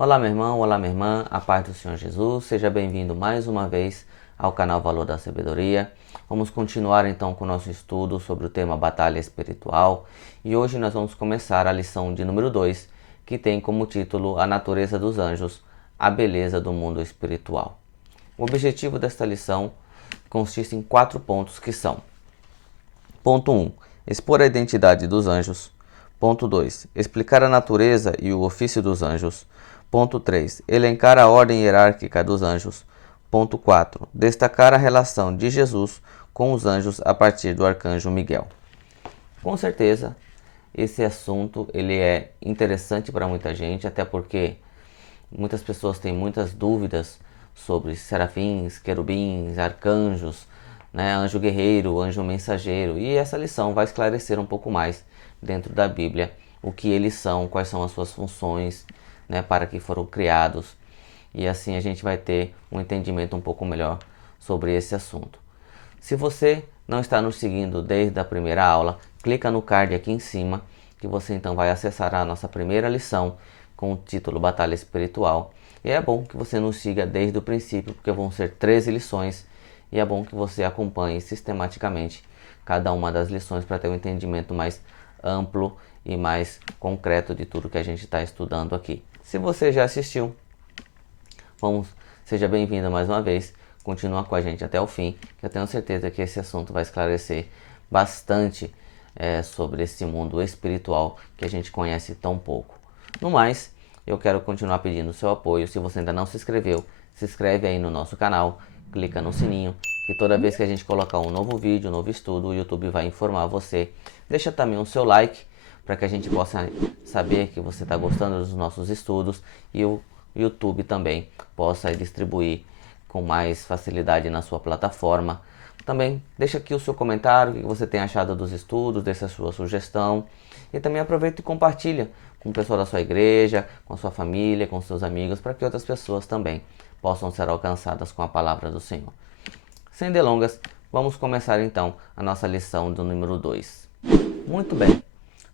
Olá meu irmão, olá minha irmã, a paz do Senhor Jesus, seja bem-vindo mais uma vez ao canal Valor da Sabedoria. Vamos continuar então com o nosso estudo sobre o tema Batalha Espiritual e hoje nós vamos começar a lição de número 2, que tem como título A Natureza dos Anjos, a Beleza do Mundo Espiritual. O objetivo desta lição consiste em 4 pontos que são: ponto 1. Expor a identidade dos anjos. Ponto 2. Explicar a natureza e o ofício dos anjos. Ponto 3. Elencar a ordem hierárquica dos anjos. Ponto 4. Destacar a relação de Jesus com os anjos a partir do arcanjo Miguel. Com certeza, esse assunto ele é interessante para muita gente, até porque muitas pessoas têm muitas dúvidas sobre serafins, querubins, arcanjos, anjo guerreiro, anjo mensageiro, e essa lição vai esclarecer um pouco mais dentro da Bíblia o que eles são, quais são as suas funções, para que foram criados, e assim a gente vai ter um entendimento um pouco melhor sobre esse assunto. Se você não está nos seguindo desde a primeira aula, clica no card aqui em cima, que você então vai acessar a nossa primeira lição com o título Batalha Espiritual. E é bom que você nos siga desde o princípio, porque vão ser 13 lições, e é bom que você acompanhe sistematicamente cada uma das lições para ter um entendimento mais amplo e mais concreto de tudo que a gente está estudando aqui. Se você já assistiu, seja bem-vindo mais uma vez, continua com a gente até o fim, que eu tenho certeza que esse assunto vai esclarecer bastante sobre esse mundo espiritual que a gente conhece tão pouco. No mais, eu quero continuar pedindo o seu apoio. Se você ainda não se inscreveu, se inscreve aí no nosso canal, clica no sininho, que toda vez que a gente colocar um novo vídeo, um novo estudo, o YouTube vai informar você. Deixa também o seu like, para que a gente possa saber que você está gostando dos nossos estudos e o YouTube também possa distribuir com mais facilidade na sua plataforma. Também deixa aqui o seu comentário, o que você tem achado dos estudos, deixa a sua sugestão. E também aproveita e compartilha com o pessoal da sua igreja, com a sua família, com seus amigos, para que outras pessoas também possam ser alcançadas com a palavra do Senhor. Sem delongas, vamos começar então a nossa lição do número 2. Muito bem,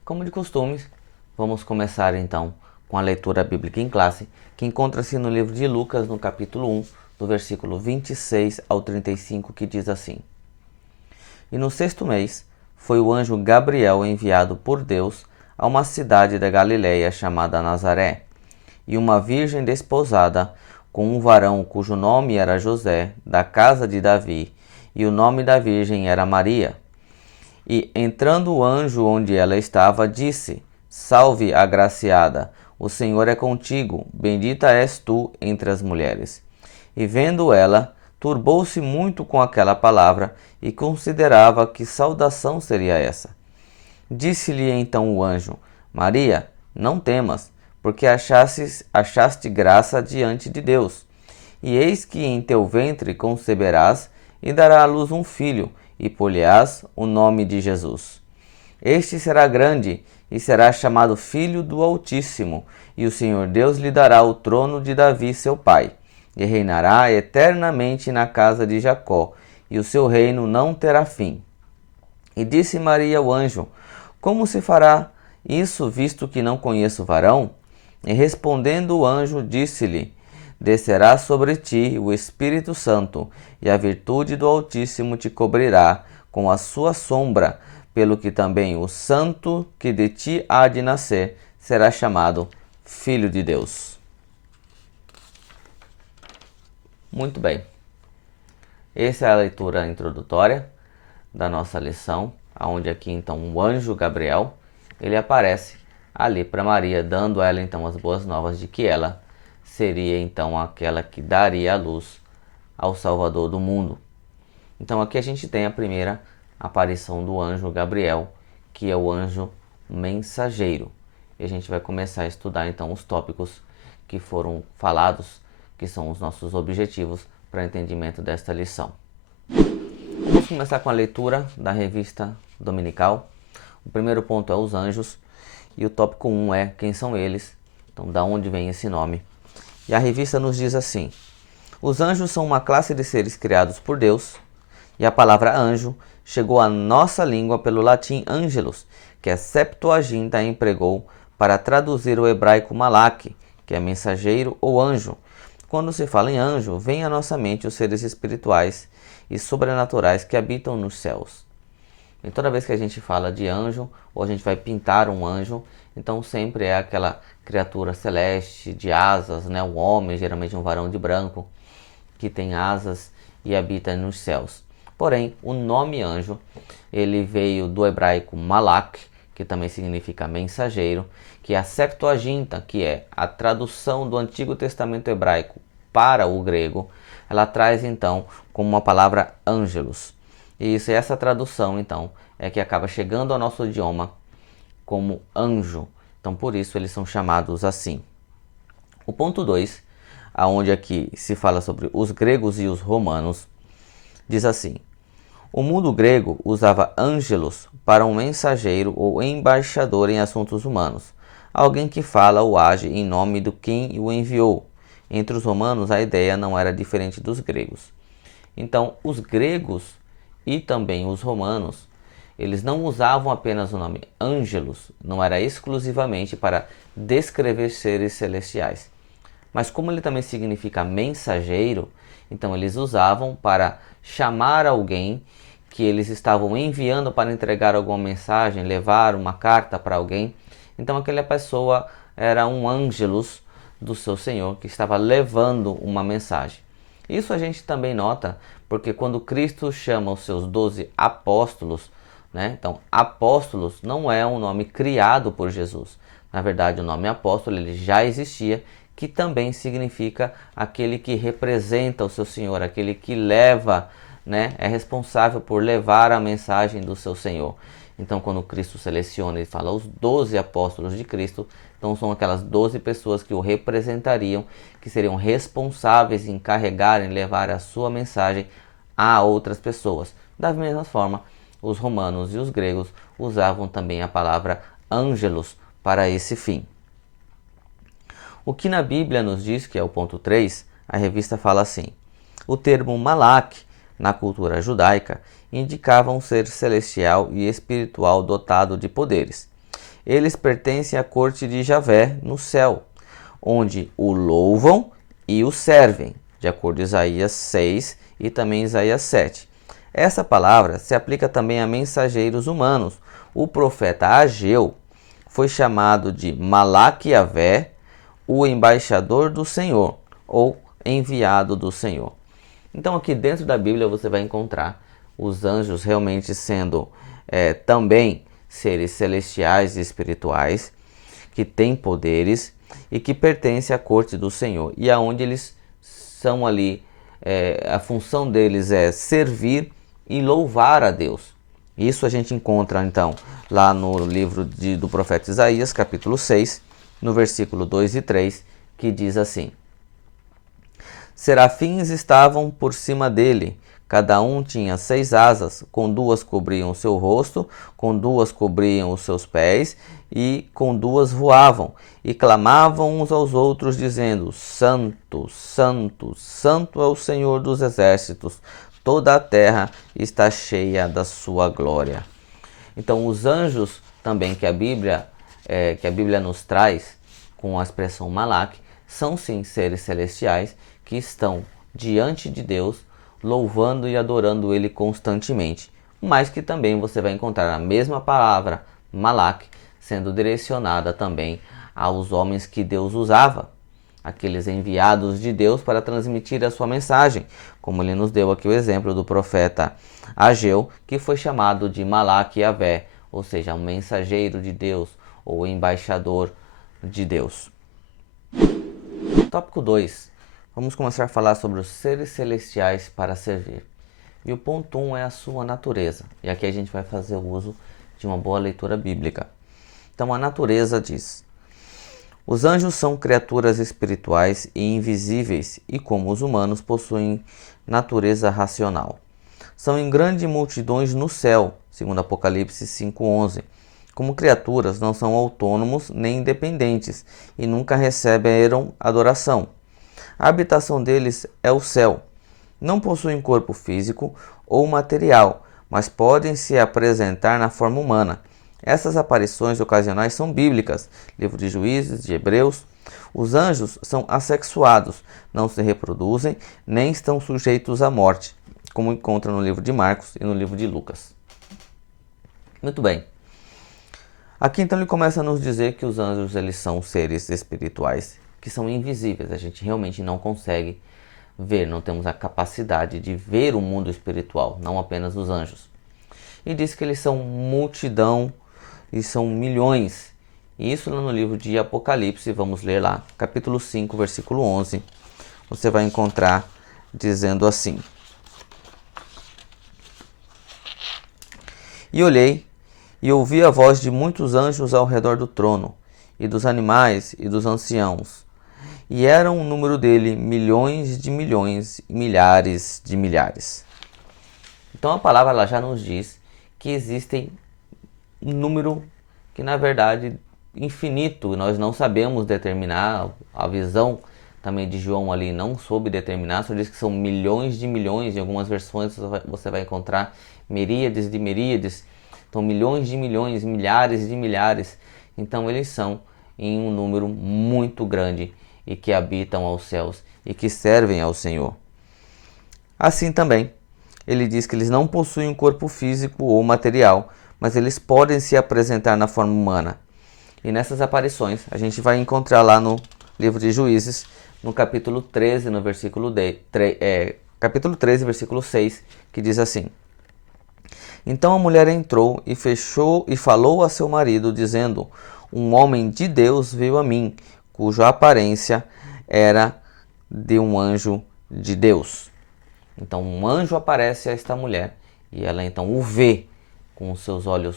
como de costume, vamos começar então com a leitura bíblica em classe, que encontra-se no livro de Lucas, no capítulo 1, do versículo 26 ao 35, que diz assim: E no 6º mês foi o anjo Gabriel enviado por Deus a uma cidade da Galiléia chamada Nazaré, e uma virgem desposada com um varão cujo nome era José, da casa de Davi, e o nome da virgem era Maria. E entrando o anjo onde ela estava, disse: Salve, agraciada, o Senhor é contigo, bendita és tu entre as mulheres. E vendo ela, turbou-se muito com aquela palavra e considerava que saudação seria essa. Disse-lhe então o anjo: Maria, não temas, porque achaste graça diante de Deus. E eis que em teu ventre conceberás e dará à luz um filho, e pôr-lhe-ás o nome de Jesus. Este será grande e será chamado Filho do Altíssimo, e o Senhor Deus lhe dará o trono de Davi seu pai, e reinará eternamente na casa de Jacó, e o seu reino não terá fim. E disse Maria ao anjo: Como se fará isso, visto que não conheço varão? E respondendo o anjo, disse-lhe: Descerá sobre ti o Espírito Santo, e a virtude do Altíssimo te cobrirá com a sua sombra, pelo que também o santo que de ti há de nascer será chamado Filho de Deus. Muito bem. Essa é a leitura introdutória da nossa lição, onde aqui então o anjo Gabriel, ele aparece ali para Maria, dando a ela então as boas novas de que ela seria então aquela que daria a luz ao Salvador do mundo. Então aqui a gente tem a primeira aparição do anjo Gabriel, que é o anjo mensageiro. E a gente vai começar a estudar então os tópicos que foram falados, que são os nossos objetivos para o entendimento desta lição. Vamos começar com a leitura da revista dominical. O primeiro ponto é os anjos, e o tópico 1 é quem são eles, então da onde vem esse nome. E a revista nos diz assim: os anjos são uma classe de seres criados por Deus, e a palavra anjo chegou à nossa língua pelo latim angelus, que a Septuaginta empregou para traduzir o hebraico malak, que é mensageiro ou anjo. Quando se fala em anjo, vem à nossa mente os seres espirituais e sobrenaturais que habitam nos céus. E toda vez que a gente fala de anjo, ou a gente vai pintar um anjo, então sempre é aquela criatura celeste de asas, né? Um homem, geralmente um varão de branco, que tem asas e habita nos céus. Porém, o nome anjo, ele veio do hebraico malak, que também significa mensageiro, que é a Septuaginta, que é a tradução do Antigo Testamento hebraico para o grego, ela traz então como uma palavra ângelos. E essa tradução então é que acaba chegando ao nosso idioma como anjo. Então por isso eles são chamados assim. O ponto 2, aonde aqui se fala sobre os gregos e os romanos, diz assim: o mundo grego usava ângelos para um mensageiro ou embaixador em assuntos humanos, alguém que fala ou age em nome do quem o enviou. Entre os romanos, a ideia não era diferente dos gregos. Então, os gregos e também os romanos, eles não usavam apenas o nome ângelos, não era exclusivamente para descrever seres celestiais. Mas como ele também significa mensageiro, então eles usavam para chamar alguém que eles estavam enviando para entregar alguma mensagem, levar uma carta para alguém. Então aquela pessoa era um ângelos do seu Senhor que estava levando uma mensagem. Isso a gente também nota porque quando Cristo chama os seus 12 apóstolos, né? Então apóstolos não é um nome criado por Jesus. Na verdade, o nome apóstolo ele já existia, que também significa aquele que representa o seu Senhor, aquele que leva, né, é responsável por levar a mensagem do seu Senhor. Então, quando Cristo seleciona e fala os 12 apóstolos de Cristo, então são aquelas 12 pessoas que o representariam, que seriam responsáveis em carregar, em levar a sua mensagem a outras pessoas. Da mesma forma, os romanos e os gregos usavam também a palavra ângelos para esse fim. O que na Bíblia nos diz, que é o ponto 3, a revista fala assim: o termo malak, na cultura judaica, indicava um ser celestial e espiritual dotado de poderes. Eles pertencem à corte de Javé no céu, onde o louvam e o servem, de acordo com Isaías 6 e também Isaías 7. Essa palavra se aplica também a mensageiros humanos. O profeta Ageu foi chamado de Malak Yavé, o embaixador do Senhor, ou enviado do Senhor. Então aqui dentro da Bíblia você vai encontrar os anjos realmente sendo também seres celestiais e espirituais, que têm poderes e que pertencem à corte do Senhor, e aonde eles são ali, a função deles é servir e louvar a Deus. Isso a gente encontra então lá no livro do profeta Isaías, capítulo 6, no versículo 2 e 3, que diz assim: serafins estavam por cima dele, cada um tinha 6 asas, com 2 cobriam o seu rosto, com 2 cobriam os seus pés, e com 2 voavam, e clamavam uns aos outros, dizendo: Santo, Santo, Santo é o Senhor dos exércitos, toda a terra está cheia da sua glória. Então os anjos também que a Bíblia nos traz com a expressão malak, são sim seres celestiais que estão diante de Deus, louvando e adorando Ele constantemente, mas que também você vai encontrar a mesma palavra malak sendo direcionada também aos homens que Deus usava, aqueles enviados de Deus para transmitir a sua mensagem, como ele nos deu aqui o exemplo do profeta Ageu, que foi chamado de Malak Yavé, ou seja, um mensageiro de Deus ou embaixador de Deus. Tópico 2. Vamos começar a falar sobre os seres celestiais para servir. E o ponto 1 é a sua natureza. E aqui a gente vai fazer o uso de uma boa leitura bíblica. Então a natureza diz: os anjos são criaturas espirituais e invisíveis e, como os humanos, possuem natureza racional. São em grande multidões no céu, segundo Apocalipse 5:11. Como criaturas, não são autônomos nem independentes e nunca receberam adoração. A habitação deles é o céu. Não possuem corpo físico ou material, mas podem se apresentar na forma humana. Essas aparições ocasionais são bíblicas, livro de Juízes, de Hebreus, Os anjos são assexuados, não se reproduzem, nem estão sujeitos à morte, como encontra no livro de Marcos e no livro de Lucas. Muito bem. Aqui então ele começa a nos dizer que os anjos eles são seres espirituais que são invisíveis. A gente realmente não consegue ver, não temos a capacidade de ver o mundo espiritual, não apenas os anjos. E diz que eles são multidão e são milhões. E isso lá no livro de Apocalipse, vamos ler lá, capítulo 5, versículo 11, você vai encontrar dizendo assim: E olhei, e ouvi a voz de muitos anjos ao redor do trono, e dos animais e dos anciãos, e era um número dele milhões e milhares de milhares. Então a palavra ela já nos diz que existem um número que na verdade infinito, nós não sabemos determinar. A visão também de João ali não soube determinar, só diz que são milhões, em algumas versões você vai encontrar miríades de miríades, então milhões, milhares de milhares, então eles são em um número muito grande e que habitam aos céus e que servem ao Senhor. Assim também, ele diz que eles não possuem um corpo físico ou material, mas eles podem se apresentar na forma humana. E nessas aparições, a gente vai encontrar lá no livro de Juízes, no capítulo 13, no versículo capítulo 13, versículo 6, que diz assim: Então a mulher entrou e fechou e falou a seu marido, dizendo: Um homem de Deus veio a mim, cuja aparência era de um anjo de Deus. Então um anjo aparece a esta mulher e ela então o vê com os seus olhos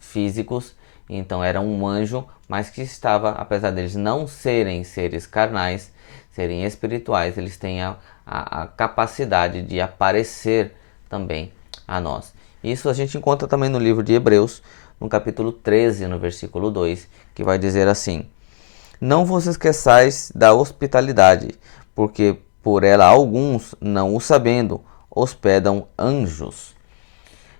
físicos. Então era um anjo, mas que estava, apesar deles não serem seres carnais, serem espirituais, eles têm a capacidade de aparecer também a nós. Isso a gente encontra também no livro de Hebreus, no capítulo 13, no versículo 2, que vai dizer assim: Não vos esqueçais da hospitalidade, porque por ela alguns, não o sabendo, hospedam anjos.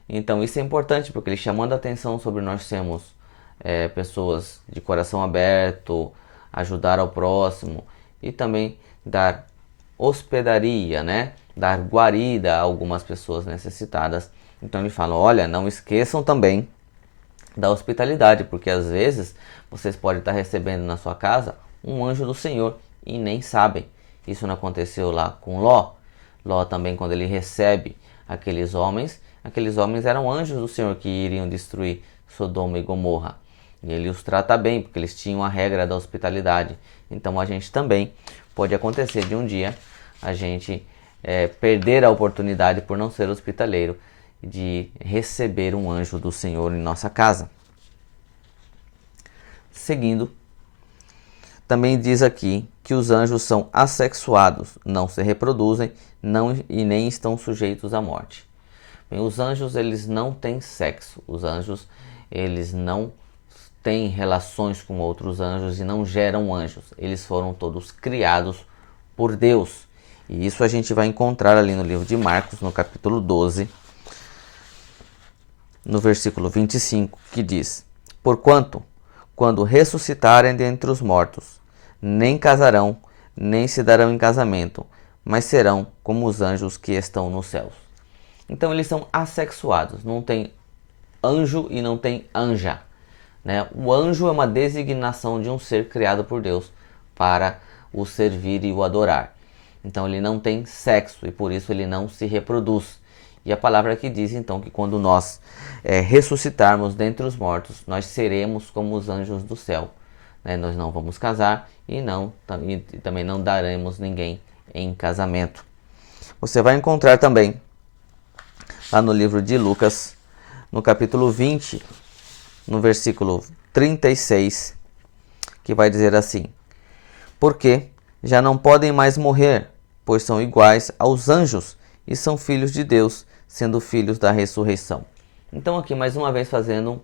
Então isso é importante, porque ele chamando a atenção sobre nós sermos pessoas de coração aberto, ajudar ao próximo e também dar hospedaria, né? Dar guarida a algumas pessoas necessitadas. Então ele fala: olha, não esqueçam também da hospitalidade, porque às vezes vocês podem estar recebendo na sua casa um anjo do Senhor e nem sabem. Isso não aconteceu lá com Ló. Ló também, quando ele recebe aqueles homens eram anjos do Senhor que iriam destruir Sodoma e Gomorra. E ele os trata bem, porque eles tinham a regra da hospitalidade. Então a gente também pode acontecer de um dia a gente perder a oportunidade por não ser hospitaleiro de receber um anjo do Senhor em nossa casa. Seguindo, também diz aqui que os anjos são assexuados, não se reproduzem e nem estão sujeitos à morte. Bem, os anjos eles não têm sexo, os anjos eles não têm relações com outros anjos e não geram anjos, eles foram todos criados por Deus. E isso a gente vai encontrar ali no livro de Marcos, no capítulo 12, no versículo 25, que diz: Porquanto, quando ressuscitarem dentre os mortos, nem casarão, nem se darão em casamento, mas serão como os anjos que estão nos céus. Então eles são assexuados, não tem anjo e não tem anja, né? O anjo é uma designação de um ser criado por Deus para o servir e o adorar. Então ele não tem sexo e por isso ele não se reproduz. E a palavra aqui diz então que quando nós ressuscitarmos dentre os mortos, nós seremos como os anjos do céu, né? Nós não vamos casar e também não daremos ninguém em casamento. Você vai encontrar também lá no livro de Lucas, no capítulo 20, no versículo 36, que vai dizer assim: Porque já não podem mais morrer, pois são iguais aos anjos e são filhos de Deus, sendo filhos da ressurreição. Então aqui mais uma vez fazendo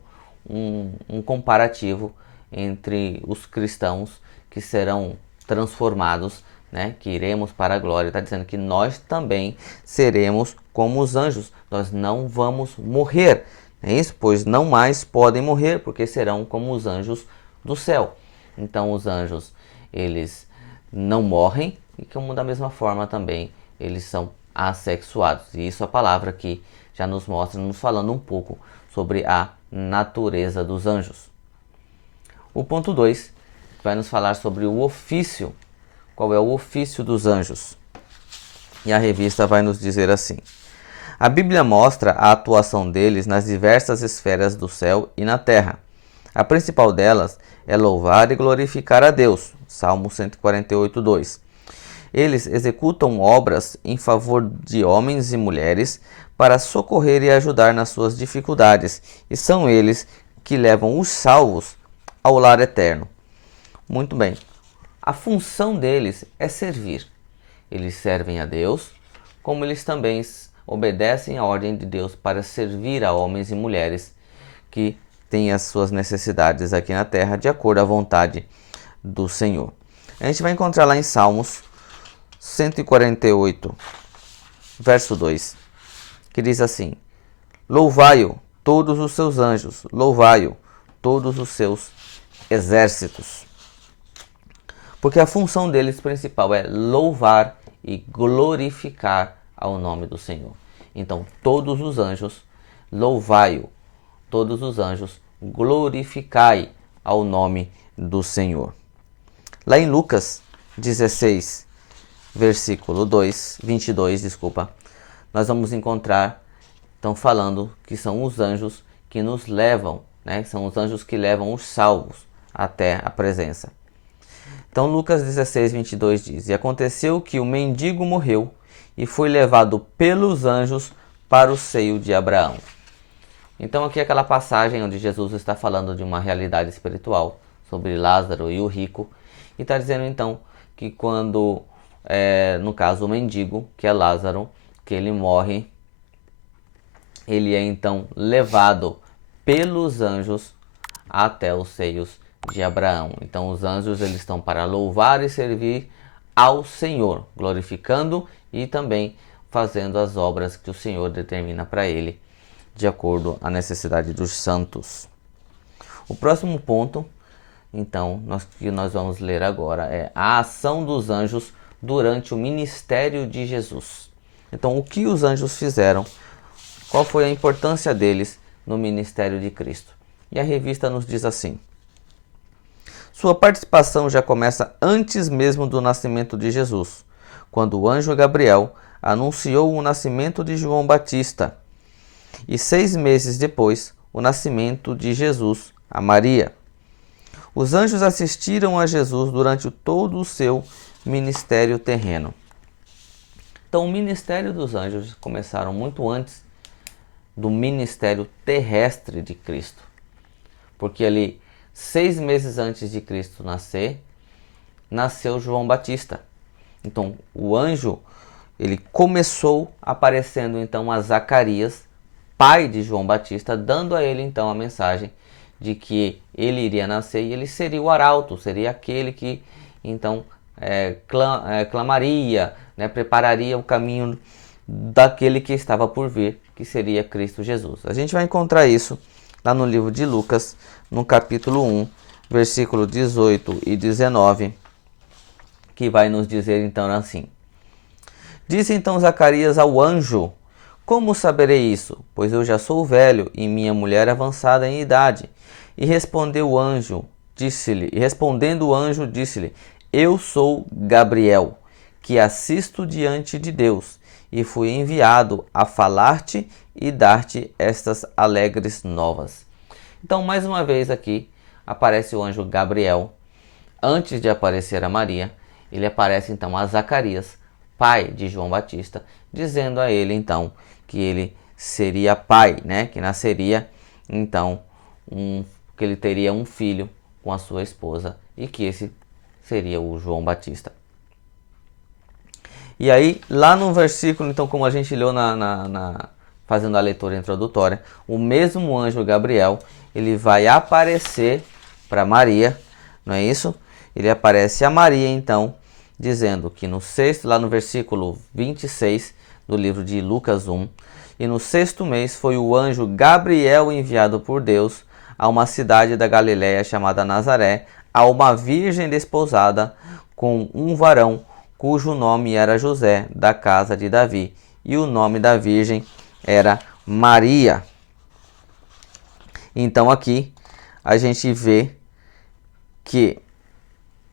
um comparativo entre os cristãos que serão transformados, né, que iremos para a glória. Está dizendo que nós também seremos como os anjos, nós não vamos morrer, é isso? Pois não mais podem morrer, porque serão como os anjos do céu. Então os anjos, eles não morrem e como da mesma forma também eles são assexuados. E isso é a palavra que já nos mostra, nos falando um pouco sobre a natureza dos anjos. O ponto 2 vai nos falar sobre o ofício. Qual é o ofício dos anjos? E a revista vai nos dizer assim: a Bíblia mostra a atuação deles nas diversas esferas do céu e na terra. A principal delas é louvar e glorificar a Deus. Salmo 148, 2. Eles executam obras em favor de homens e mulheres para socorrer e ajudar nas suas dificuldades, e são eles que levam os salvos ao lar eterno. Muito bem. A função deles é servir. Eles servem a Deus, como eles também obedecem à ordem de Deus para servir a homens e mulheres que têm as suas necessidades aqui na terra, de acordo à vontade do Senhor. A gente vai encontrar lá em Salmos 148, verso 2, que diz assim: louvai-o todos os seus anjos, louvai-o todos os seus exércitos. Porque a função deles principal é louvar e glorificar ao nome do Senhor. Então, todos os anjos, louvai-o. Todos os anjos, glorificai ao nome do Senhor. Lá em Lucas 16, versículo 22, nós vamos encontrar, então, falando que são os anjos que nos levam, né? São os anjos que levam os salvos até a presença. Então, Lucas 16, 22 diz: e aconteceu que o mendigo morreu e foi levado pelos anjos para o seio de Abraão. Então, aqui é aquela passagem onde Jesus está falando de uma realidade espiritual sobre Lázaro e o rico, e está dizendo então que quando, no caso, o mendigo, que é Lázaro, que ele morre, ele é então levado pelos anjos até os seios de Abraão. Então os anjos eles estão para louvar e servir ao Senhor, glorificando e também fazendo as obras que o Senhor determina para ele, de acordo à necessidade dos santos. O próximo ponto, então, que nós vamos ler agora é a ação dos anjos durante o ministério de Jesus. Então, o que os anjos fizeram? Qual foi a importância deles no ministério de Cristo? E a revista nos diz assim: sua participação já começa antes mesmo do nascimento de Jesus, quando o anjo Gabriel anunciou o nascimento de João Batista, e 6 meses depois, o nascimento de Jesus a Maria. Os anjos assistiram a Jesus durante todo o seu ministério terreno. Então, o ministério dos anjos começaram muito antes do ministério terrestre de Cristo, porque ali 6 meses antes de Cristo nascer, nasceu João Batista. Então, o anjo, ele começou aparecendo então a Zacarias, pai de João Batista, dando a ele então a mensagem de que ele iria nascer e ele seria o arauto, seria aquele que então clamaria, né, prepararia o caminho daquele que estava por vir, que seria Cristo Jesus. A gente vai encontrar isso lá no livro de Lucas, no capítulo 1, versículo 18 e 19, que vai nos dizer então assim: disse então Zacarias ao anjo: como saberei isso? Pois eu já sou velho e minha mulher avançada em idade. E respondendo o anjo, disse-lhe: eu sou Gabriel, que assisto diante de Deus, e fui enviado a falar-te e dar-te estas alegres novas. Então, mais uma vez aqui, aparece o anjo Gabriel. Antes de aparecer a Maria, ele aparece então a Zacarias, pai de João Batista, dizendo a ele então que ele seria pai, né? Que nasceria então, que ele teria um filho com a sua esposa e que esse seria o João Batista. E aí, lá no versículo, então, como a gente leu fazendo a leitura introdutória, o mesmo anjo Gabriel, ele vai aparecer para Maria, não é isso? Ele aparece a Maria, então, dizendo que lá no versículo 26 do livro de Lucas 1, e no 6º mês foi o anjo Gabriel enviado por Deus a uma cidade da Galiléia chamada Nazaré, a uma virgem desposada com um varão cujo nome era José, da casa de Davi, e o nome da virgem era Maria. Então aqui a gente vê que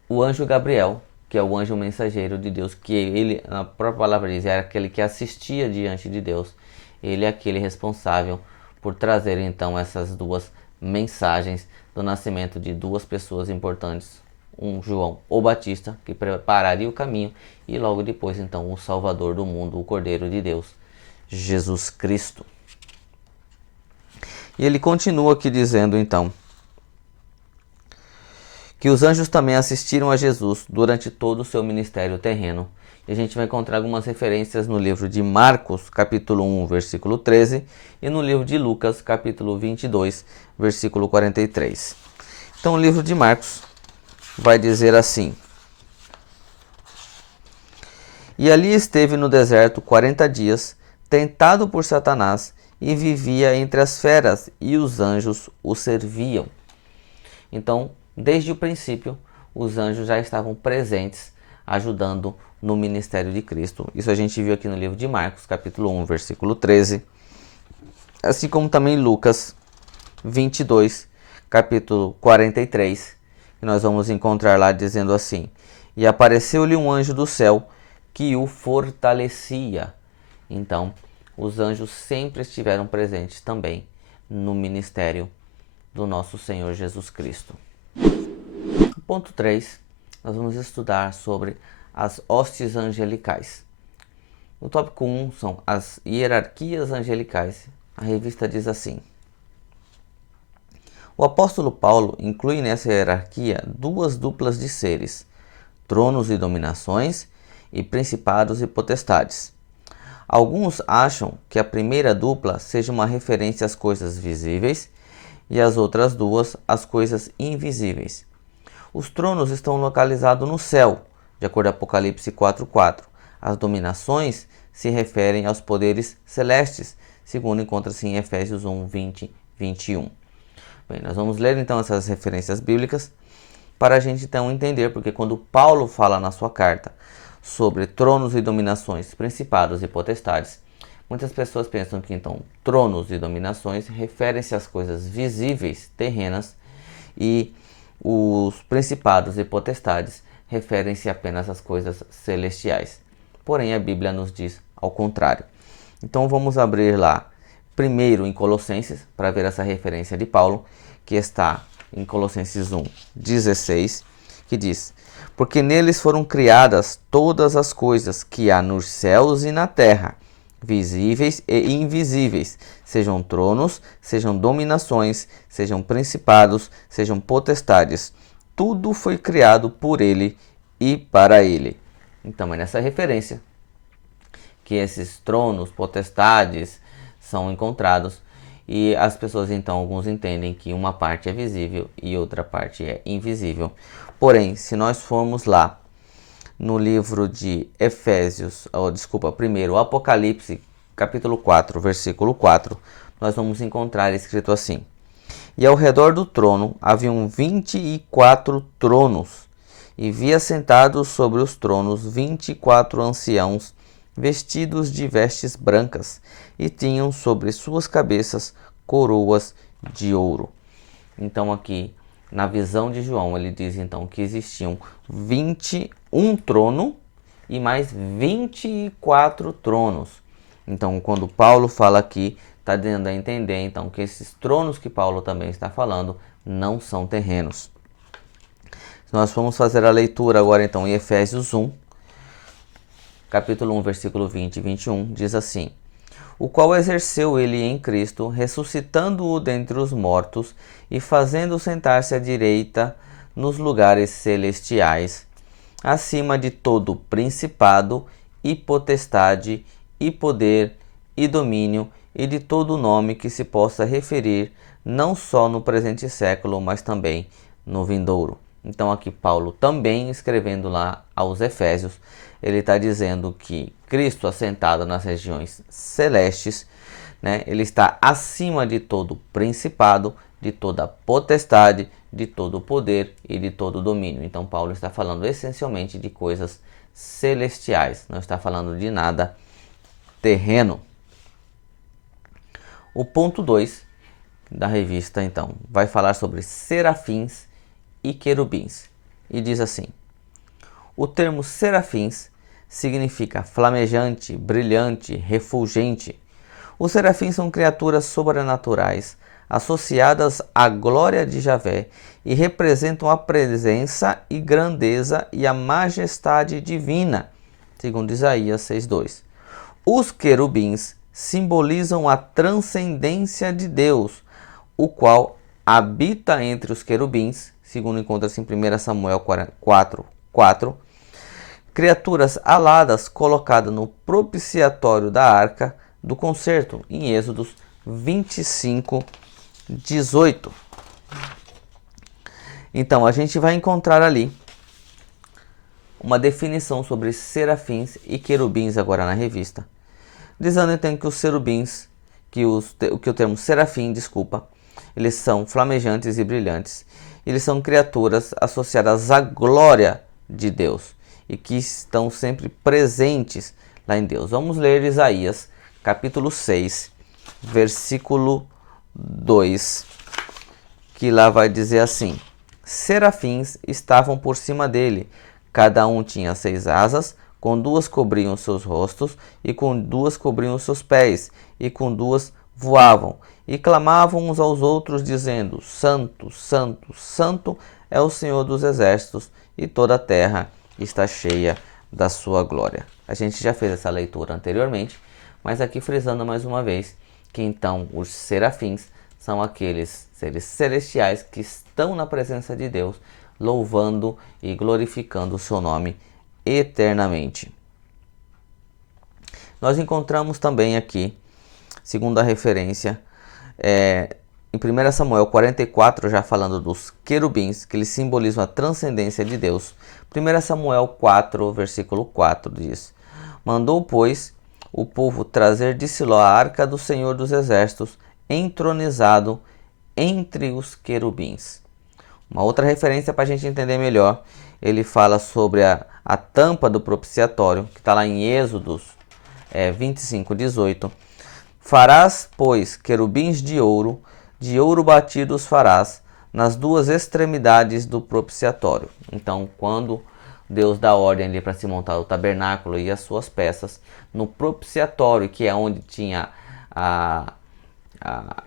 o anjo Gabriel, que é o anjo mensageiro de Deus, que ele, na própria palavra diz, era aquele que assistia diante de Deus. Ele é aquele responsável por trazer então essas duas mensagens do nascimento de duas pessoas importantes. Um João o Batista, que prepararia o caminho, e logo depois então o Salvador do mundo, o Cordeiro de Deus, Jesus Cristo. E ele continua aqui dizendo então que os anjos também assistiram a Jesus durante todo o seu ministério terreno. E a gente vai encontrar algumas referências no livro de Marcos, capítulo 1, versículo 13, e no livro de Lucas, capítulo 22, versículo 43. Então o livro de Marcos vai dizer assim: E ali esteve no deserto 40 dias, tentado por Satanás, e vivia entre as feras, e os anjos o serviam. Então, desde o princípio, os anjos já estavam presentes, ajudando no ministério de Cristo. Isso a gente viu aqui no livro de Marcos, capítulo 1, versículo 13. Assim como também Lucas 22, capítulo 43, que nós vamos encontrar lá dizendo assim: E apareceu-lhe um anjo do céu que o fortalecia. Então, os anjos sempre estiveram presentes também no ministério do nosso Senhor Jesus Cristo. Ponto 3, nós vamos estudar sobre as hostes angelicais. O tópico 1 são as hierarquias angelicais. A revista diz assim: O apóstolo Paulo inclui nessa hierarquia duas duplas de seres, tronos e dominações, e principados e potestades. Alguns acham que a primeira dupla seja uma referência às coisas visíveis e as outras duas às coisas invisíveis. Os tronos estão localizados no céu, de acordo com Apocalipse 4:4. As dominações se referem aos poderes celestes, segundo encontra-se em Efésios 1:20, 21. Bem, nós vamos ler então essas referências bíblicas para a gente então entender, porque quando Paulo fala na sua carta sobre tronos e dominações, principados e potestades, muitas pessoas pensam que então tronos e dominações referem-se às coisas visíveis, terrenas, e os principados e potestades referem-se apenas às coisas celestiais. Porém, a Bíblia nos diz ao contrário. Então vamos abrir lá primeiro em Colossenses para ver essa referência de Paulo, que está em Colossenses 1:16, que diz: Porque neles foram criadas todas as coisas que há nos céus e na terra, visíveis e invisíveis, sejam tronos, sejam dominações, sejam principados, sejam potestades. Tudo foi criado por ele e para ele. Então é nessa referência que esses tronos, potestades são encontrados, e as pessoas então, alguns entendem que uma parte é visível e outra parte é invisível. Porém, se nós formos lá no livro de Efésios, primeiro Apocalipse, capítulo 4, versículo 4, nós vamos encontrar escrito assim: E ao redor do trono haviam 24 tronos, e vi assentados sobre os tronos 24 anciãos, vestidos de vestes brancas, e tinham sobre suas cabeças coroas de ouro. Então aqui, na visão de João, ele diz então que existiam 21 tronos e mais 24 tronos. Então, quando Paulo fala aqui, está dando a entender então que esses tronos que Paulo também está falando não são terrenos. Nós vamos fazer a leitura agora então em Efésios 1, capítulo 1, versículo 20 e 21, diz assim: O qual exerceu ele em Cristo, ressuscitando-o dentre os mortos e fazendo-o sentar-se à direita nos lugares celestiais, acima de todo principado e potestade e poder e domínio e de todo nome que se possa referir, não só no presente século, mas também no vindouro. Então aqui Paulo também escrevendo lá aos Efésios, ele está dizendo que Cristo, assentado nas regiões celestes, né, ele está acima de todo principado, de toda potestade, de todo poder e de todo domínio. Então Paulo está falando essencialmente de coisas celestiais, não está falando de nada terreno. O ponto 2 da revista, então, vai falar sobre serafins e querubins. E diz assim: o termo serafins significa flamejante, brilhante, refulgente. Os serafins são criaturas sobrenaturais associadas à glória de Javé e representam a presença e grandeza e a majestade divina, segundo Isaías 6:2. Os querubins simbolizam a transcendência de Deus, o qual habita entre os querubins, segundo encontra-se em 1 Samuel 4:4. Criaturas aladas colocadas no propiciatório da arca do concerto, em Êxodos 25:18. Então, a gente vai encontrar ali uma definição sobre serafins e querubins agora na revista, dizendo então que os serubins, que o termo serafim, eles são flamejantes e brilhantes. Eles são criaturas associadas à glória de Deus e que estão sempre presentes lá em Deus. Vamos ler Isaías, capítulo 6, versículo 2, que lá vai dizer assim: serafins estavam por cima dele, cada um tinha 6 asas, com 2 cobriam seus rostos, e com 2 cobriam seus pés, e com 2 voavam, e clamavam uns aos outros, dizendo: Santo, Santo, Santo é o Senhor dos exércitos, e toda a terra está cheia da sua glória. A gente já fez essa leitura anteriormente, mas aqui frisando mais uma vez que então os serafins são aqueles seres celestiais que estão na presença de Deus, louvando e glorificando o seu nome eternamente. Nós encontramos também aqui, segundo a referência, em 1 Samuel 44, já falando dos querubins, que eles simbolizam a transcendência de Deus. 1 Samuel 4, versículo 4 diz: mandou, pois, o povo trazer de Siló a arca do Senhor dos exércitos, entronizado entre os querubins. Uma outra referência para a gente entender melhor, ele fala sobre a tampa do propiciatório, que está lá em Êxodos 25:18. Farás, pois, querubins de ouro batido os farás nas 2 extremidades do propiciatório. Então, quando Deus dá ordem ali para se montar o tabernáculo e as suas peças, no propiciatório, que é onde tinha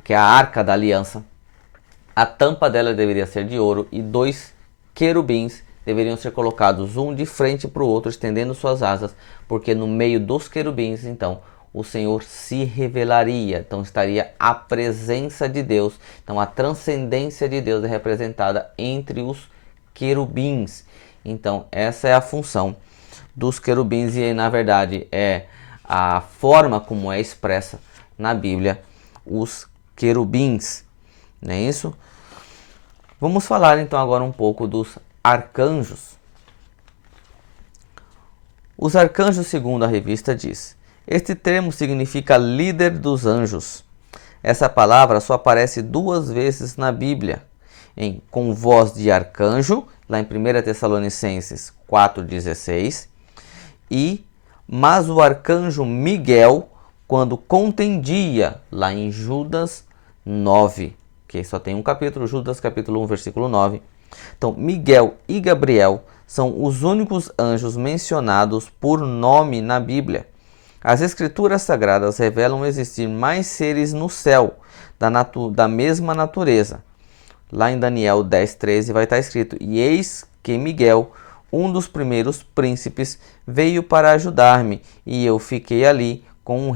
que é a arca da aliança, a tampa dela deveria ser de ouro e 2 querubins deveriam ser colocados um de frente para o outro, estendendo suas asas, porque no meio dos querubins, então, o Senhor se revelaria, então estaria a presença de Deus. Então a transcendência de Deus é representada entre os querubins. Então essa é a função dos querubins e na verdade é a forma como é expressa na Bíblia os querubins, não é isso? Vamos falar então agora um pouco dos arcanjos. Os arcanjos, segundo a revista, diz: este termo significa líder dos anjos. Essa palavra só aparece 2 vezes na Bíblia, com voz de arcanjo, lá em 1 Tessalonicenses 4,16, mas o arcanjo Miguel, quando contendia, lá em Judas 9, que só tem um capítulo, Judas capítulo 1, versículo 9. Então, Miguel e Gabriel são os únicos anjos mencionados por nome na Bíblia. As escrituras sagradas revelam existir mais seres no céu, da mesma natureza. Lá em Daniel 10:13 vai estar escrito: e eis que Miguel, um dos primeiros príncipes, veio para ajudar-me, e eu fiquei ali com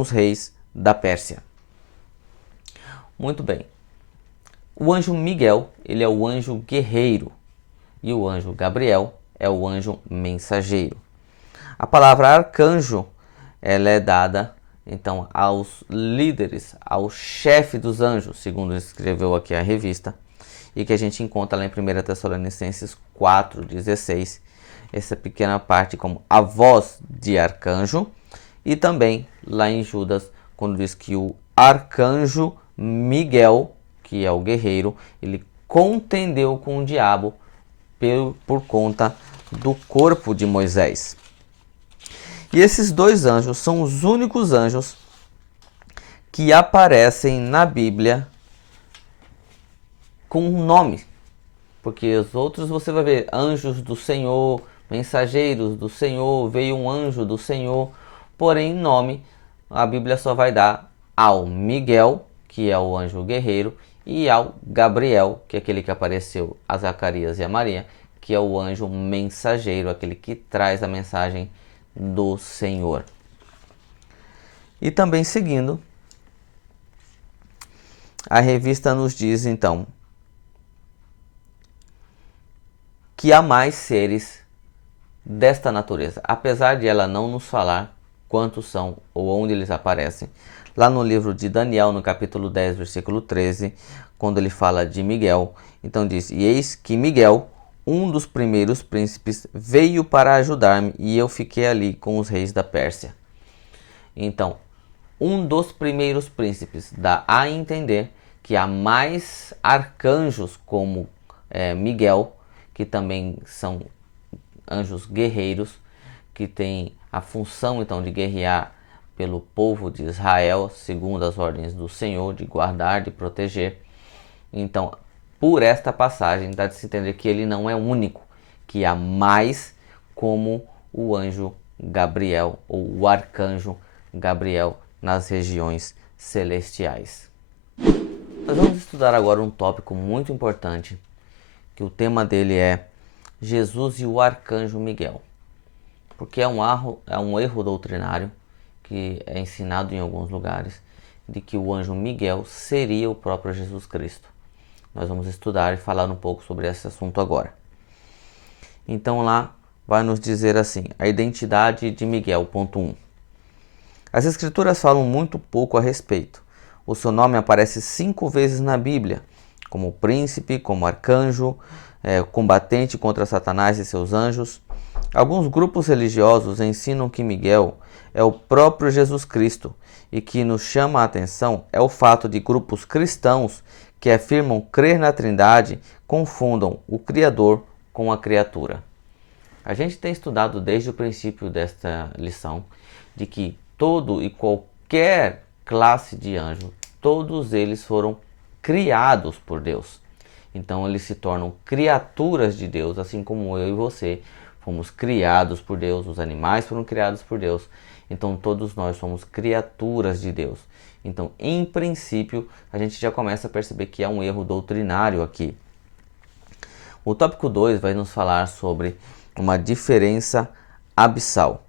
os reis da Pérsia. Muito bem. O anjo Miguel, ele é o anjo guerreiro, e o anjo Gabriel é o anjo mensageiro. A palavra arcanjo, ela é dada então aos líderes, ao chefe dos anjos, segundo escreveu aqui a revista, e que a gente encontra lá em 1 Tessalonicenses 4,16, essa pequena parte como a voz de arcanjo, e também lá em Judas, quando diz que o arcanjo Miguel, que é o guerreiro, ele contendeu com o diabo por conta do corpo de Moisés. E esses dois anjos são os únicos anjos que aparecem na Bíblia com um nome. Porque os outros você vai ver anjos do Senhor, mensageiros do Senhor, veio um anjo do Senhor. Porém, nome a Bíblia só vai dar ao Miguel, que é o anjo guerreiro, e ao Gabriel, que é aquele que apareceu a Zacarias e a Maria, que é o anjo mensageiro, aquele que traz a mensagem do Senhor. E também seguindo, a revista nos diz então que há mais seres desta natureza, apesar de ela não nos falar quantos são ou onde eles aparecem. Lá no livro de Daniel, no capítulo 10, versículo 13, quando ele fala de Miguel, então diz: e eis que Miguel, um dos primeiros príncipes, veio para ajudar-me, e eu fiquei ali com os reis da Pérsia. Então, um dos primeiros príncipes dá a entender que há mais arcanjos como Miguel, que também são anjos guerreiros, que têm a função então de guerrear pelo povo de Israel, segundo as ordens do Senhor, de guardar, de proteger. Então, por esta passagem, dá de se entender que ele não é único, que há mais como o anjo Gabriel, ou o arcanjo Gabriel, nas regiões celestiais. Nós vamos estudar agora um tópico muito importante, que o tema dele é Jesus e o arcanjo Miguel. Porque é um erro doutrinário que é ensinado em alguns lugares, de que o anjo Miguel seria o próprio Jesus Cristo. Nós vamos estudar e falar um pouco sobre esse assunto agora. Então lá vai nos dizer assim, a identidade de Miguel, ponto 1. As escrituras falam muito pouco a respeito. O seu nome aparece 5 vezes na Bíblia, como príncipe, como arcanjo, combatente contra Satanás e seus anjos. Alguns grupos religiosos ensinam que Miguel é o próprio Jesus Cristo, e que nos chama a atenção é o fato de grupos cristãos que afirmam crer na Trindade confundam o Criador com a criatura. A gente tem estudado desde o princípio desta lição de que todo e qualquer classe de anjo, todos eles foram criados por Deus. Então eles se tornam criaturas de Deus, assim como eu e você fomos criados por Deus, os animais foram criados por Deus. Então todos nós somos criaturas de Deus. Então, em princípio, a gente já começa a perceber que há um erro doutrinário aqui. O tópico 2 vai nos falar sobre uma diferença abissal.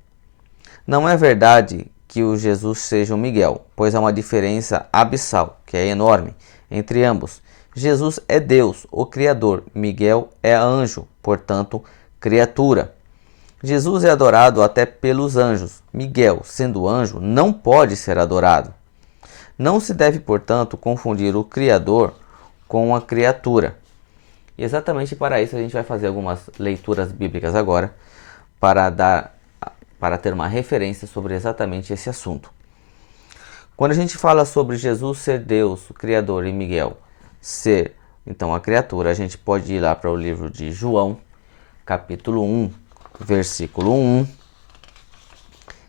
Não é verdade que o Jesus seja o Miguel, pois há uma diferença abissal, que é enorme, entre ambos. Jesus é Deus, o Criador. Miguel é anjo, portanto, criatura. Jesus é adorado até pelos anjos. Miguel, sendo anjo, não pode ser adorado. Não se deve, portanto, confundir o Criador com a criatura. E exatamente para isso a gente vai fazer algumas leituras bíblicas agora, para ter uma referência sobre exatamente esse assunto. Quando a gente fala sobre Jesus ser Deus, o Criador, e Miguel ser, então, a criatura, a gente pode ir lá para o livro de João, capítulo 1, versículo 1,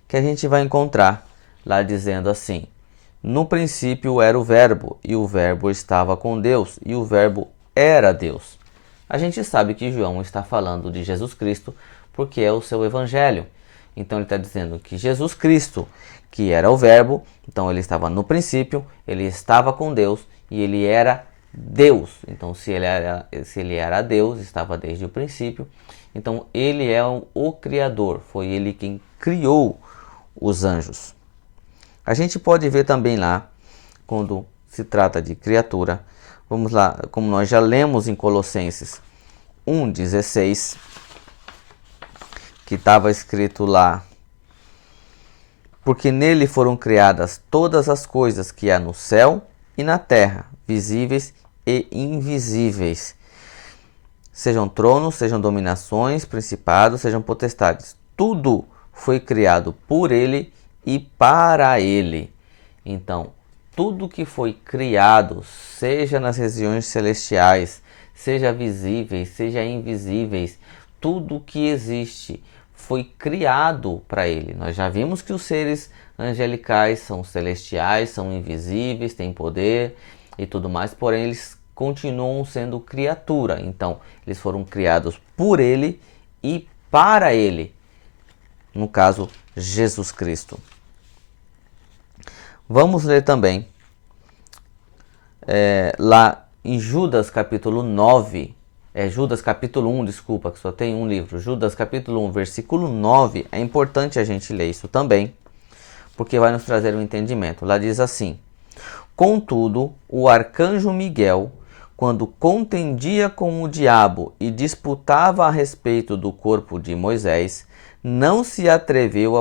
que a gente vai encontrar lá dizendo assim: no princípio era o Verbo, e o Verbo estava com Deus, e o Verbo era Deus. A gente sabe que João está falando de Jesus Cristo, porque é o seu evangelho. Então ele está dizendo que Jesus Cristo, que era o Verbo, então ele estava no princípio, ele estava com Deus, e ele era Deus. Então se ele era Deus, estava desde o princípio, então ele é o Criador, foi ele quem criou os anjos. A gente pode ver também lá, quando se trata de criatura, vamos lá, como nós já lemos em Colossenses 1,16, que estava escrito lá: porque nele foram criadas todas as coisas que há no céu e na terra, visíveis e invisíveis, sejam tronos, sejam dominações, principados, sejam potestades. Tudo foi criado por ele e para ele. Então, tudo que foi criado, seja nas regiões celestiais, seja visíveis, seja invisíveis, tudo que existe foi criado para ele. Nós já vimos que os seres angelicais são celestiais, são invisíveis, têm poder e tudo mais, porém eles continuam sendo criatura. Então, eles foram criados por ele e para ele. No caso, Jesus Cristo. Vamos ler também lá em Judas capítulo 9, Judas capítulo 1, desculpa, que só tem um livro. Judas capítulo 1, versículo 9, é importante a gente ler isso também, porque vai nos trazer um entendimento. Lá diz assim: contudo, o arcanjo Miguel, quando contendia com o diabo e disputava a respeito do corpo de Moisés, não se atreveu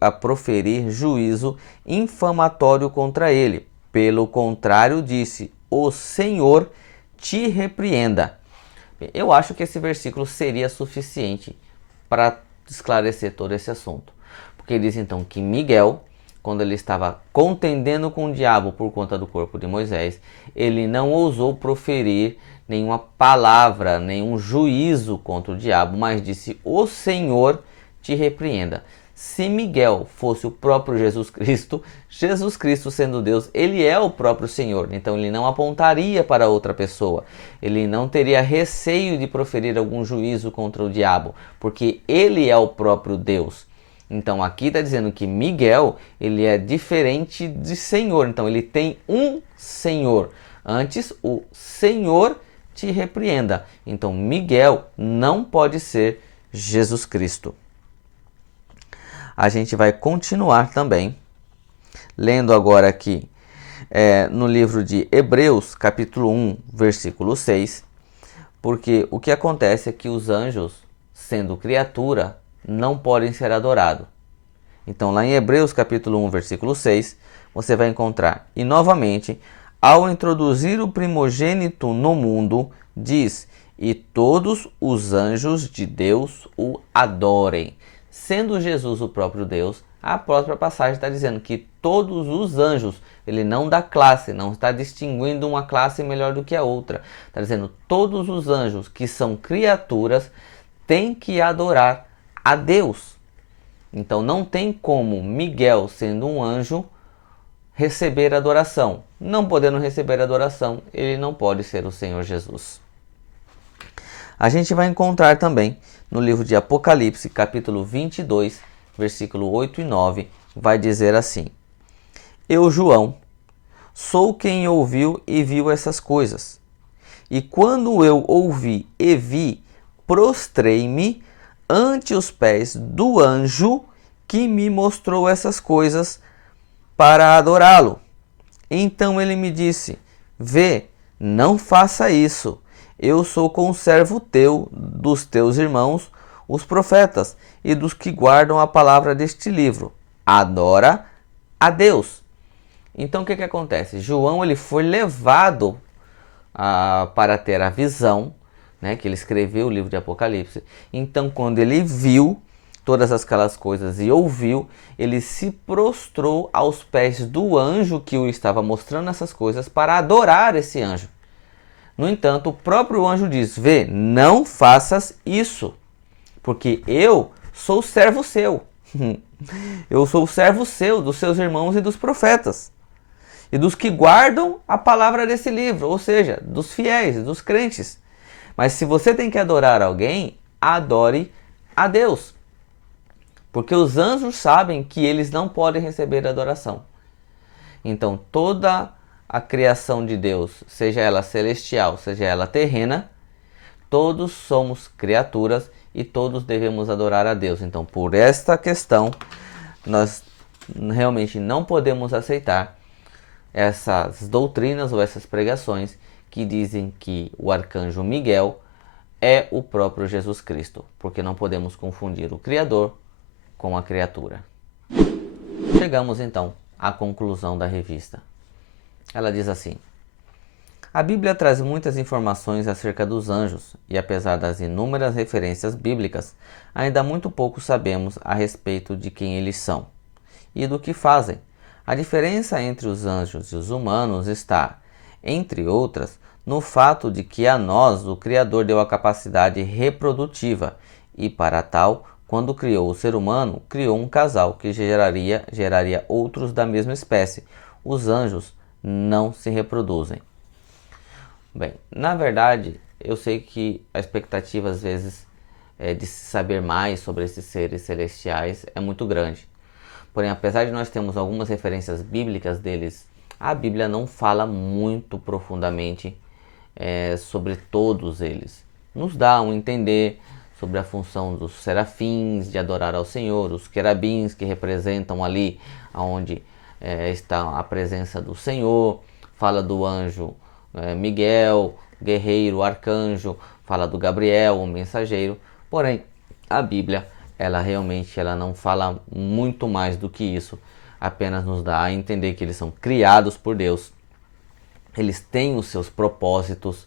a proferir juízo infamatório contra ele. Pelo contrário, disse: o Senhor te repreenda. Eu acho que esse versículo seria suficiente para esclarecer todo esse assunto. Porque diz então que Miguel, quando ele estava contendendo com o diabo por conta do corpo de Moisés, ele não ousou proferir nenhuma palavra, nenhum juízo contra o diabo, mas disse: o Senhor te repreenda. Se Miguel fosse o próprio Jesus Cristo sendo Deus, ele é o próprio Senhor, então ele não apontaria para outra pessoa, ele não teria receio de proferir algum juízo contra o diabo, porque ele é o próprio Deus. Então aqui está dizendo que Miguel, ele é diferente de Senhor, então ele tem um Senhor. Antes, o Senhor te repreenda. Então Miguel não pode ser Jesus Cristo. A gente vai continuar também, lendo agora aqui no livro de Hebreus, capítulo 1, versículo 6, porque o que acontece é que os anjos, sendo criatura, não podem ser adorados. Então, lá em Hebreus, capítulo 1, versículo 6, você vai encontrar: e novamente, ao introduzir o primogênito no mundo, diz: e todos os anjos de Deus o adorem. Sendo Jesus o próprio Deus, a própria passagem está dizendo que todos os anjos, ele não dá classe, não está distinguindo uma classe melhor do que a outra. Está dizendo todos os anjos que são criaturas têm que adorar a Deus. Então não tem como Miguel, sendo um anjo, receber adoração. Não podendo receber adoração, ele não pode ser o Senhor Jesus. A gente vai encontrar também no livro de Apocalipse, capítulo 22, versículo 8 e 9, vai dizer assim: eu, João, sou quem ouviu e viu essas coisas. E quando eu ouvi e vi, prostrei-me ante os pés do anjo que me mostrou essas coisas para adorá-lo. Então ele me disse: vê, não faça isso. Eu sou conservo teu, dos teus irmãos, os profetas, e dos que guardam a palavra deste livro. Adora a Deus. Então o que acontece? João ele foi levado para ter a visão, né, que ele escreveu o livro de Apocalipse. Então quando ele viu todas aquelas coisas e ouviu, ele se prostrou aos pés do anjo que o estava mostrando essas coisas para adorar esse anjo. No entanto, o próprio anjo diz: vê, não faças isso, porque eu sou servo seu. Eu sou servo seu, dos seus irmãos e dos profetas, e dos que guardam a palavra desse livro, ou seja, dos fiéis, dos crentes. Mas se você tem que adorar alguém, adore a Deus, porque os anjos sabem que eles não podem receber adoração. Então toda a criação de Deus, seja ela celestial, seja ela terrena, todos somos criaturas e todos devemos adorar a Deus. Então, por esta questão, nós realmente não podemos aceitar essas doutrinas ou essas pregações que dizem que o arcanjo Miguel é o próprio Jesus Cristo, porque não podemos confundir o Criador com a criatura. Chegamos então à conclusão da revista. Ela diz assim: a Bíblia traz muitas informações acerca dos anjos e, apesar das inúmeras referências bíblicas, ainda muito pouco sabemos a respeito de quem eles são e do que fazem. A diferença entre os anjos e os humanos está, entre outras, no fato de que a nós o Criador deu a capacidade reprodutiva e, para tal, quando criou o ser humano, criou um casal que geraria outros da mesma espécie. Os anjos não se reproduzem. Bem, na verdade, eu sei que a expectativa às vezes de saber mais sobre esses seres celestiais é muito grande. Porém, apesar de nós termos algumas referências bíblicas deles, a Bíblia não fala muito profundamente sobre todos eles. Nos dá um entender sobre a função dos serafins, de adorar ao Senhor, os querubins que representam ali onde está a presença do Senhor, fala do anjo Miguel, guerreiro, arcanjo, fala do Gabriel, o mensageiro. Porém, a Bíblia, ela realmente não fala muito mais do que isso, apenas nos dá a entender que eles são criados por Deus. Eles têm os seus propósitos,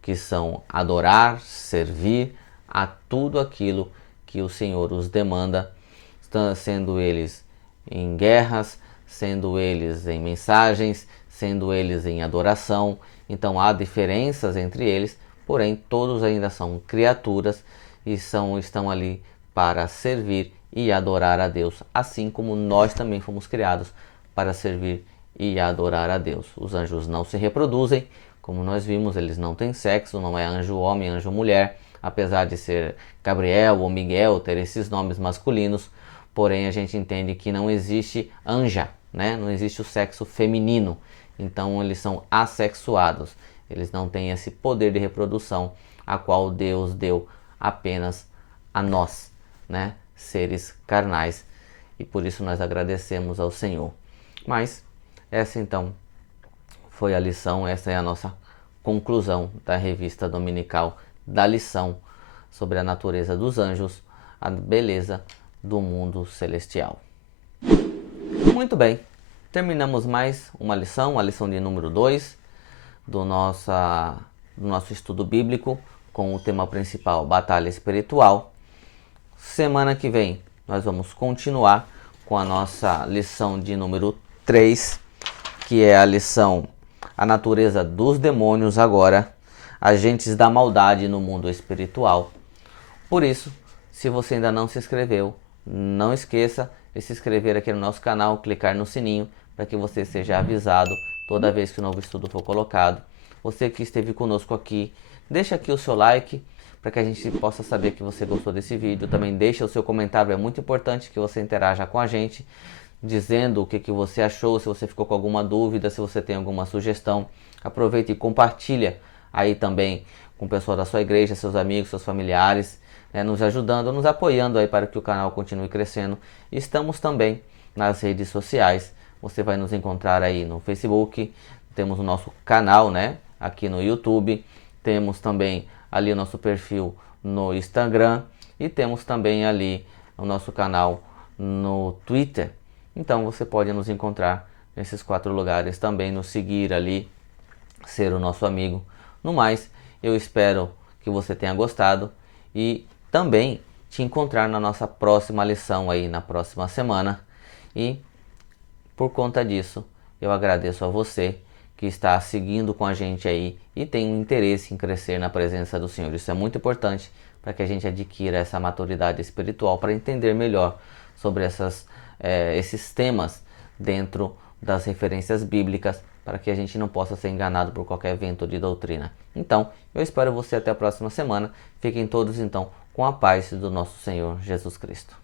que são adorar, servir a tudo aquilo que o Senhor os demanda, sendo eles em guerras, sendo eles em mensagens, sendo eles em adoração. Então há diferenças entre eles, porém todos ainda são criaturas e estão ali para servir e adorar a Deus, assim como nós também fomos criados para servir e adorar a Deus. Os anjos não se reproduzem, como nós vimos, eles não têm sexo, não é anjo homem, anjo mulher, apesar de ser Gabriel ou Miguel, ter esses nomes masculinos, porém a gente entende que não existe anja, né? Não existe o sexo feminino, então eles são assexuados, eles não têm esse poder de reprodução a qual Deus deu apenas a nós, né? Seres carnais, e por isso nós agradecemos ao Senhor. Mas essa então foi a lição, essa é a nossa conclusão da revista dominical da lição sobre a natureza dos anjos, a beleza do mundo celestial. Muito bem, terminamos mais uma lição, a lição de número 2 do nosso estudo bíblico, com o tema principal, Batalha Espiritual. Semana que vem nós vamos continuar com a nossa lição de número 3, que é a lição A Natureza dos Demônios agora, agentes da maldade no mundo espiritual. Por isso, se você ainda não se inscreveu, não esqueça de se inscrever aqui no nosso canal, clicar no sininho para que você seja avisado toda vez que o novo estudo for colocado. Você que esteve conosco aqui, deixa aqui o seu like para que a gente possa saber que você gostou desse vídeo. Também deixa o seu comentário, é muito importante que você interaja com a gente, dizendo o que você achou, se você ficou com alguma dúvida, se você tem alguma sugestão. Aproveita e compartilha aí também com o pessoal da sua igreja, seus amigos, seus familiares, nos ajudando, nos apoiando aí para que o canal continue crescendo. Estamos também nas redes sociais, você vai nos encontrar aí no Facebook, temos o nosso canal, aqui no YouTube, temos também ali o nosso perfil no Instagram e temos também ali o nosso canal no Twitter. Então você pode nos encontrar nesses 4 lugares, também nos seguir ali, ser o nosso amigo. No mais, eu espero que você tenha gostado e também te encontrar na nossa próxima lição aí na próxima semana. E por conta disso, eu agradeço a você que está seguindo com a gente aí e tem um interesse em crescer na presença do Senhor. Isso é muito importante para que a gente adquira essa maturidade espiritual, para entender melhor sobre esses temas dentro das referências bíblicas, para que a gente não possa ser enganado por qualquer vento de doutrina. Então, eu espero você até a próxima semana. Fiquem todos então com a paz do nosso Senhor Jesus Cristo.